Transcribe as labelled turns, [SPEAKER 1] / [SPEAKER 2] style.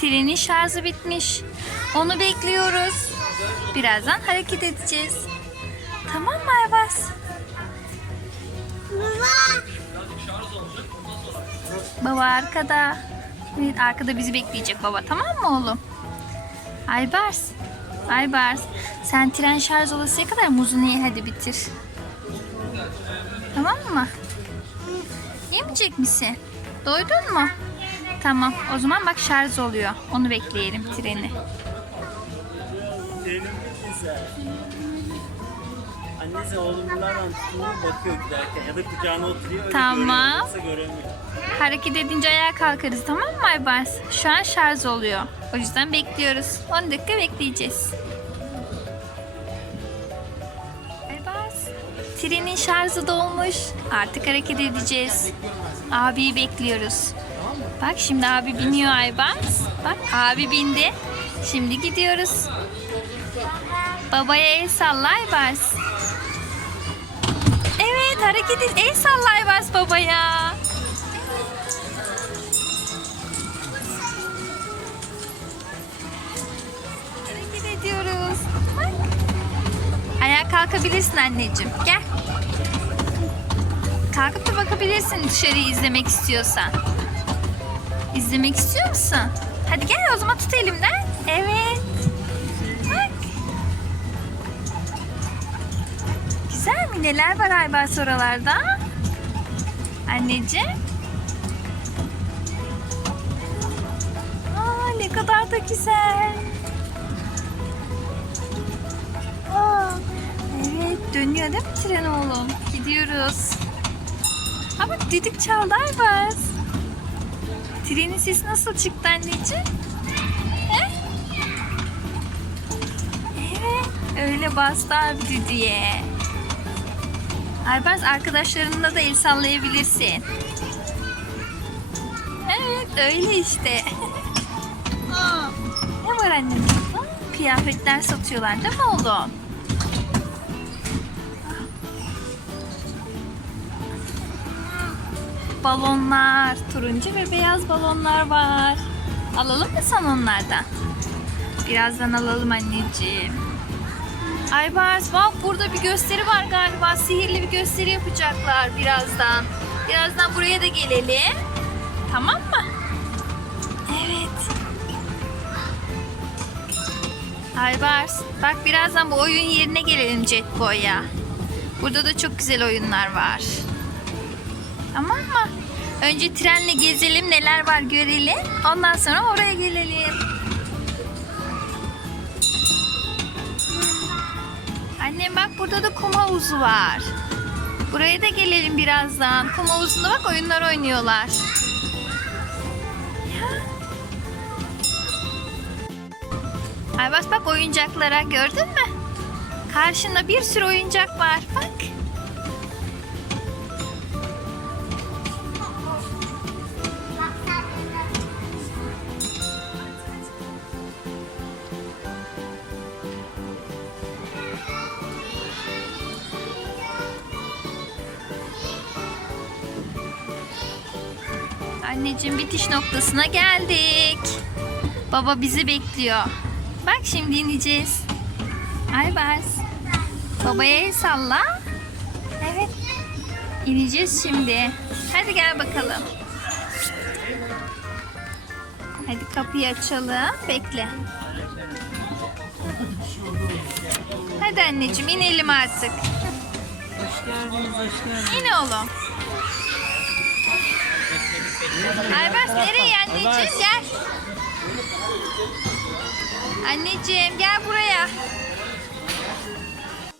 [SPEAKER 1] Trenin şarjı bitmiş. Onu bekliyoruz. Birazdan hareket edeceğiz. Tamam mı Aybars?
[SPEAKER 2] Baba.
[SPEAKER 1] Baba arkada. Evet, arkada bizi bekleyecek baba tamam mı oğlum? Aybars. Aybars. Sen tren şarj olasıya kadar muzunu ye hadi bitir. Tamam mı? Yemeyecek misin? Doydun mu? Tamam. O zaman bak şarj oluyor. Onu bekleyelim treni.
[SPEAKER 3] Güzel. Annesi oğlum bunlardan tutunuyor bakıyor giderken ya da kucağına oturuyor
[SPEAKER 1] Tamam.
[SPEAKER 3] göremiyor.
[SPEAKER 1] Hareket edince ayağa kalkarız tamam mı Aybars? Şu an şarj oluyor. O yüzden bekliyoruz. 10 dakika bekleyeceğiz. Aybars. Trenin şarjı dolmuş. Artık hareket edeceğiz. Abiyi bekliyoruz. Bak şimdi abi biniyor Aybars. Bak abi bindi. Şimdi gidiyoruz. Babaya el salla Aybars. Evet hareket et. El salla Aybars babaya. Hareket ediyoruz. Bak. Ayağa kalkabilirsin anneciğim. Gel. Kalkıp da bakabilirsin dışarıyı izlemek istiyorsan. İzlemek istiyor musun? Hadi gel o zaman tut elimden. Evet. Bak. Güzel mi? Neler var Aybars oralarda? Anneciğim. Aa, ne kadar da güzel. Aa, evet dönüyor değil mi tren oğlum? Gidiyoruz. Ama düdük çaldı Aybars. Trenin sesi nasıl çıktı anneciğim? He? Evet öyle bastı abi düdüğe. Aybars arkadaşlarınla da el sallayabilirsin. Evet öyle işte. Ne var annem? Kıyafetler satıyorlar değil mi oğlum? Balonlar, turuncu ve beyaz balonlar var. Alalım mı sen onlardan? Birazdan alalım anneciğim. Aybars bak burada bir gösteri var galiba. Sihirli bir gösteri yapacaklar birazdan. Birazdan buraya da gelelim. Tamam mı? Evet. Aybars bak birazdan bu oyun yerine gelelim Jet Boy'a. Burada da çok güzel oyunlar var. Tamam mı? Önce trenle gezelim neler var görelim. Ondan sonra oraya gelelim. Annem bak burada da kum havuzu var. Buraya da gelelim birazdan. Kum havuzunda bak oyunlar oynuyorlar. Ya. Aybas bak oyuncaklara gördün mü? Karşında bir sürü oyuncak var. Bak. Anneciğim bitiş noktasına geldik. Baba bizi bekliyor. Bak şimdi ineceğiz. Aybars. Babaya el salla. Evet. İneceğiz şimdi. Hadi gel bakalım. Hadi kapıyı açalım. Bekle. Hadi anneciğim inelim artık.
[SPEAKER 3] Hoş geldiniz, hoş geldiniz.
[SPEAKER 1] İn oğlum. Aybars nereye anneciğim gel. Anneciğim gel buraya.